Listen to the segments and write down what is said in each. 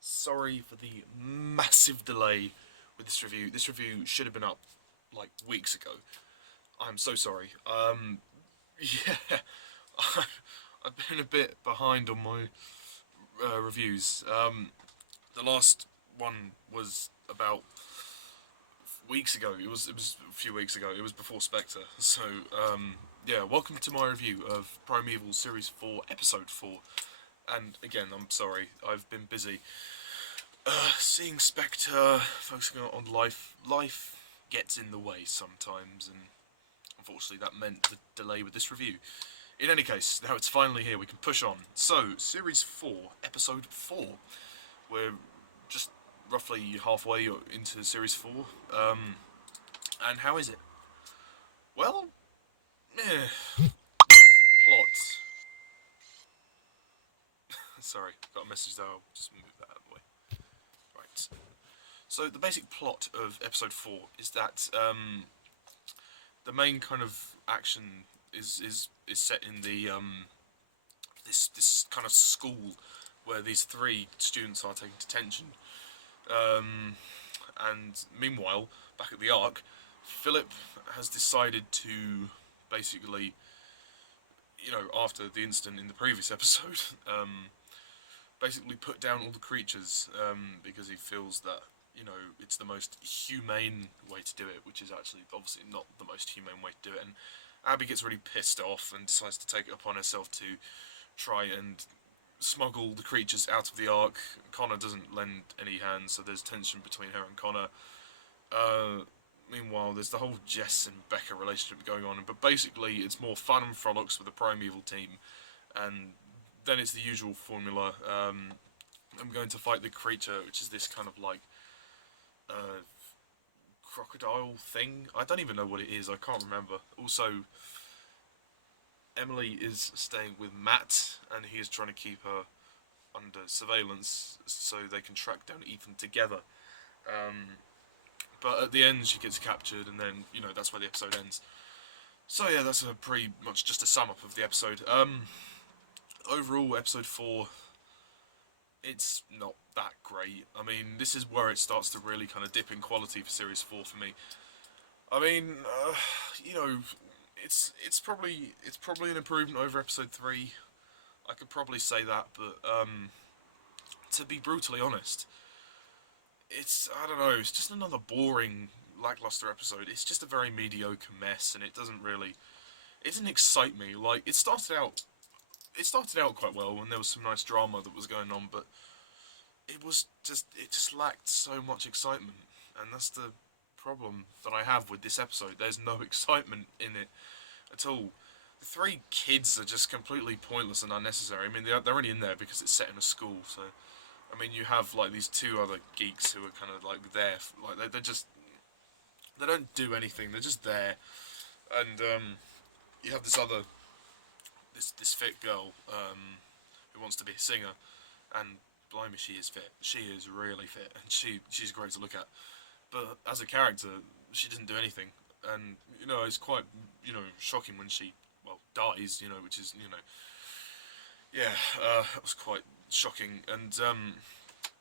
sorry for the massive delay with this review. This review should have been up like weeks ago. I'm so sorry. Yeah, I've been a bit behind on my reviews. The last one was about weeks ago. It was a few weeks ago. It was before Spectre. So yeah, welcome to my review of Primeval Series 4, Episode 4. And again, I'm sorry, I've been busy seeing Spectre, focusing on life. Life gets in the way sometimes, and unfortunately that meant the delay with this review. In any case, now it's finally here, we can push on. So, Series 4, Episode 4. We're just roughly halfway into Series 4. And how is it? Well, basic plot. Sorry, got a message there, I'll just move that out of the way. Right. So, the basic plot of Episode 4 is that the main kind of action is set in the this kind of school where these three students are taking detention. And meanwhile, back at the Ark, Philip has decided to basically, after the incident in the previous episode, basically put down all the creatures because he feels that it's the most humane way to do it, which is actually obviously not the most humane way to do it. And Abby gets really pissed off and decides to take it upon herself to try and smuggle the creatures out of the Ark. Connor doesn't lend any hand, so there's tension between her and Connor. Meanwhile, there's the whole Jess and Becca relationship going on, but basically it's more fun and frolics with the Primeval team, and then it's the usual formula. I'm going to fight the creature, which is this kind of like crocodile thing. I don't even know what it is, I can't remember. Also, Emily is staying with Matt, and he is trying to keep her under surveillance so they can track down Ethan together. But at the end, she gets captured, and then, that's where the episode ends. So yeah, that's pretty much just a sum up of the episode. Overall, episode 4, it's not that great. I mean, this is where it starts to really kind of dip in quality for Series 4 for me. I mean, it's probably an improvement over episode 3. I could probably say that, but to be brutally honest, I don't know, it's just another boring, lackluster episode. It's just a very mediocre mess, and it didn't excite me. Like, it started out quite well, and there was some nice drama that was going on, but it just lacked so much excitement, and that's the problem that I have with this episode. There's no excitement in it at all. The three kids are just completely pointless and unnecessary. I mean, they're only in there because it's set in a school, so I mean, you have like these two other geeks who are kind of like there, like they don't do anything. They're just there, and you have this fit girl who wants to be a singer, and blimey, she is fit. She is really fit, and she's great to look at. But as a character, she doesn't do anything, and it's quite shocking when she dies. Which is yeah, it was quite shocking, and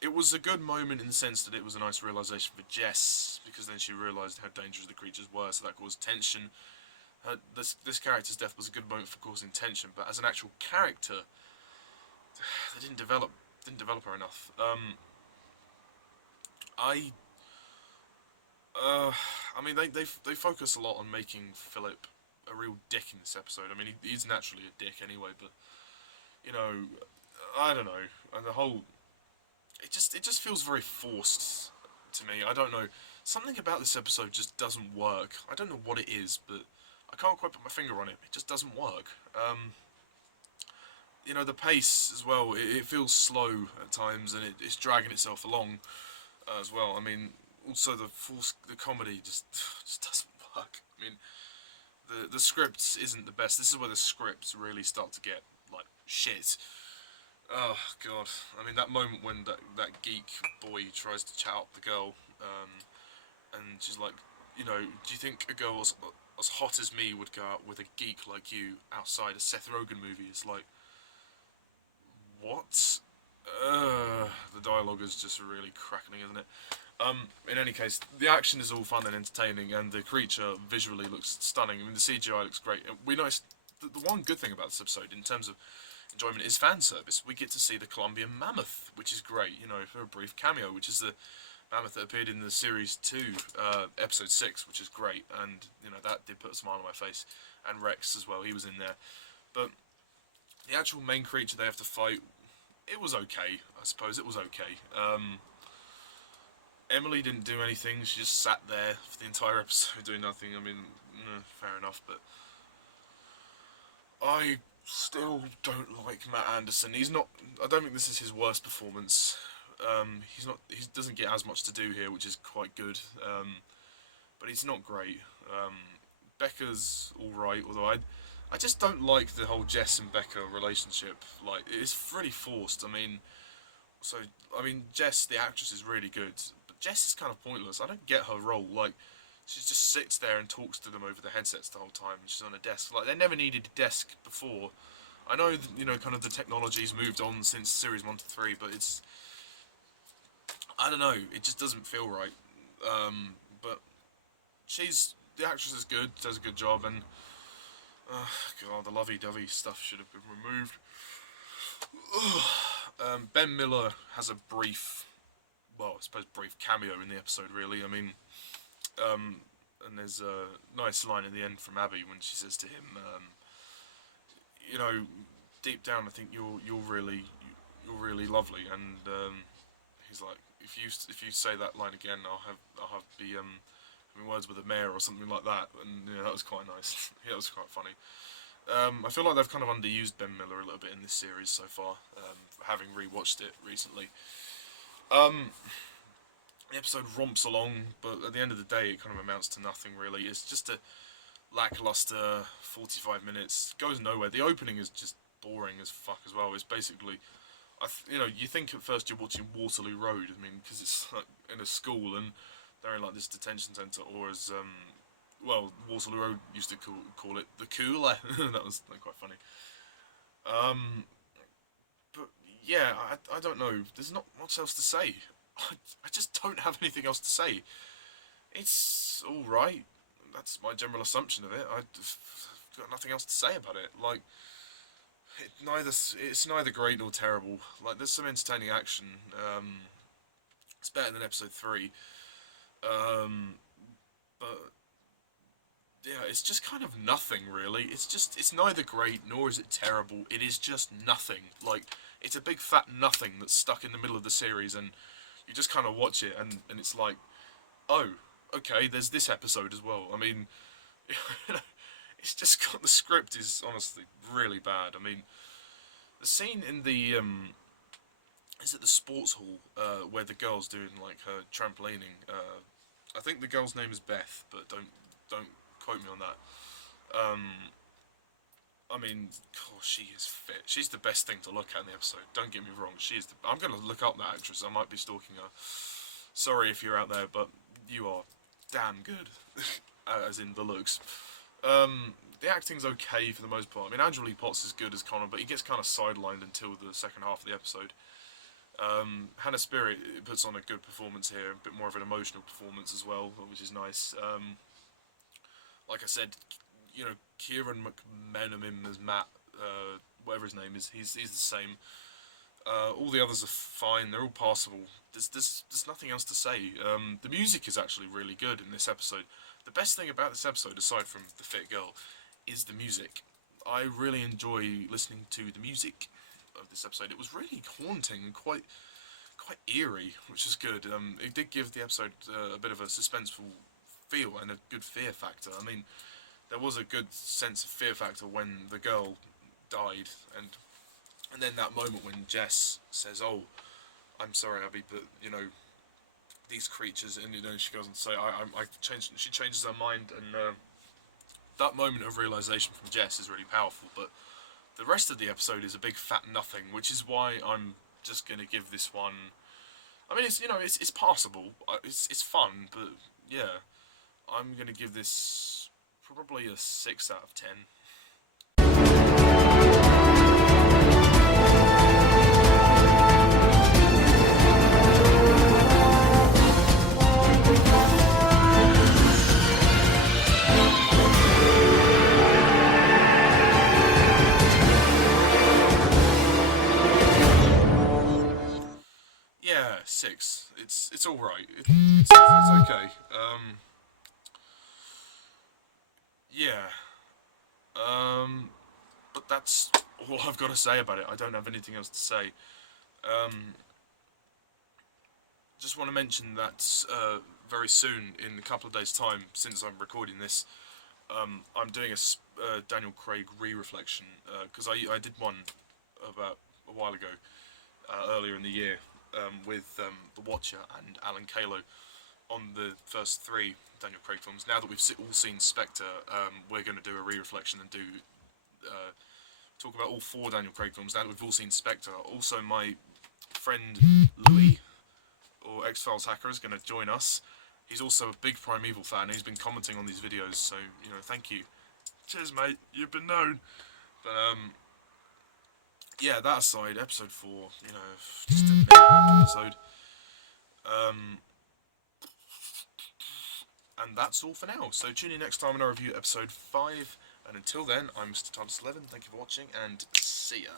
it was a good moment in the sense that it was a nice realization for Jess, because then she realized how dangerous the creatures were, so that caused tension. This character's death was a good moment for causing tension, but as an actual character, they didn't develop her enough. I mean, they focus a lot on making Philip a real dick in this episode. I mean, he's naturally a dick anyway, but I don't know, and the whole it just feels very forced to me. I don't know, something about this episode just doesn't work. I don't know what it is, but I can't quite put my finger on it. It just doesn't work. The pace as well, it feels slow at times, and it's dragging itself along as well. I mean, also the comedy just doesn't work. I mean, the script isn't the best. This is where the scripts really start to get like shit. Oh god, I mean, that moment when that geek boy tries to chat up the girl, and she's like, do you think a girl as hot as me would go out with a geek like you outside a Seth Rogen movie? It's like, what? The dialogue is just really crackling, isn't it? In any case, the action is all fun and entertaining, and the creature visually looks stunning. I mean, the CGI looks great. We noticed the one good thing about this episode, in terms of enjoyment, is fan service. We get to see the Colombian mammoth, which is great, you know, for a brief cameo, which is the mammoth that appeared in the Series 2, Episode 6, which is great, and, you know, that did put a smile on my face. And Rex as well, he was in there. But the actual main creature they have to fight, it was okay, I suppose. It was okay. Emily didn't do anything. She just sat there for the entire episode doing nothing. I mean, fair enough, but I still don't like Matt Anderson. He's not. I don't think this is his worst performance. He's not. He doesn't get as much to do here, which is quite good. But he's not great. Becca's all right, although I just don't like the whole Jess and Becca relationship. Like, it's pretty forced. I mean, Jess, the actress, is really good, but Jess is kind of pointless. I don't get her role. Like, she just sits there and talks to them over the headsets the whole time. She's on a desk. Like, they never needed a desk before. I know, you know, kind of the technology's moved on since Series 1 to 3, but it's... I don't know, it just doesn't feel right. But the actress is good, does a good job, and... God, the lovey-dovey stuff should have been removed. Ben Miller has a brief cameo in the episode, really. I mean, and there's a nice line in the end from Abby when she says to him, you know, deep down, I think you're really lovely, and he's like, if you say that line again, I'll have the having words with the mayor or something like that, and you know, that was quite nice. Yeah, it was quite funny. I feel like they've kind of underused Ben Miller a little bit in this series so far, having rewatched it recently. The episode romps along, but at the end of the day, it kind of amounts to nothing really. It's just a lackluster 45 minutes. It goes nowhere. The opening is just boring as fuck as well. It's basically, you know, you think at first you're watching Waterloo Road. I mean, because it's like in a school and they're in like this detention centre, or as Waterloo Road used to call it, the cooler. That was quite funny. But yeah, I don't know. There's not much else to say. I just don't have anything else to say. It's all right. That's my general assumption of it. I've got nothing else to say about it. Like, it's neither great nor terrible. Like, there's some entertaining action. It's better than episode 3. But yeah, it's just kind of nothing really. It's neither great nor is it terrible. It is just nothing. Like, it's a big fat nothing that's stuck in the middle of the series, and you just kind of watch it, and it's like, oh, okay, there's this episode as well. I mean, it's just got, the script is honestly really bad. I mean, the scene in the is it the sports hall where the girl's doing like her trampolining? I think the girl's name is Beth, but don't quote me on that. I mean, gosh, she is fit. She's the best thing to look at in the episode. Don't get me wrong. I'm going to look up that actress. I might be stalking her. Sorry if you're out there, but you are damn good, as in the looks. The acting's okay for the most part. I mean, Andrew Lee Potts is good as Connor, but he gets kind of sidelined until the second half of the episode. Hannah Spearritt puts on a good performance here, a bit more of an emotional performance as well, which is nice. Like I said, you know, Ciaran McMenamin as Matt, whatever his name is, he's the same. All the others are fine, they're all passable. There's nothing else to say. The music is actually really good in this episode. The best thing about this episode, aside from the fit girl, is the music. I really enjoy listening to the music of this episode. It was really haunting and quite eerie, which is good. It did give the episode a bit of a suspenseful feel and a good fear factor. I mean, there was a good sense of fear factor when the girl died, and then that moment when Jess says, "Oh, I'm sorry, Abby, but you know, these creatures," and you know, she goes on to say, "I changed." She changes her mind, and that moment of realization from Jess is really powerful. But the rest of the episode is a big fat nothing, which is why I'm just gonna give this one. I mean, it's passable. It's fun, but yeah, I'm gonna give this probably a 6 out of 10. it's all right. It's okay. Yeah. But that's all I've got to say about it. I don't have anything else to say. Just want to mention that very soon, in a couple of days' time, since I'm recording this, I'm doing a Daniel Craig re-reflection, because I did one about a while ago, earlier in the year, with The Watcher and Alan Kalo on the first 3 Daniel Craig films. Now that we've all seen Spectre, we're going to do a re-reflection and do talk about all 4 Daniel Craig films. Now that we've all seen Spectre, also my friend Louis, or X-Files Hacker, is going to join us. He's also a big Primeval fan, and he's been commenting on these videos, so, you know, thank you. Cheers, mate, you've been known. But, yeah, that aside, episode 4, you know, just a minute episode. And that's all for now. So tune in next time when I review episode 5, and until then, I'm Mr. Titus11, thank you for watching, and see ya.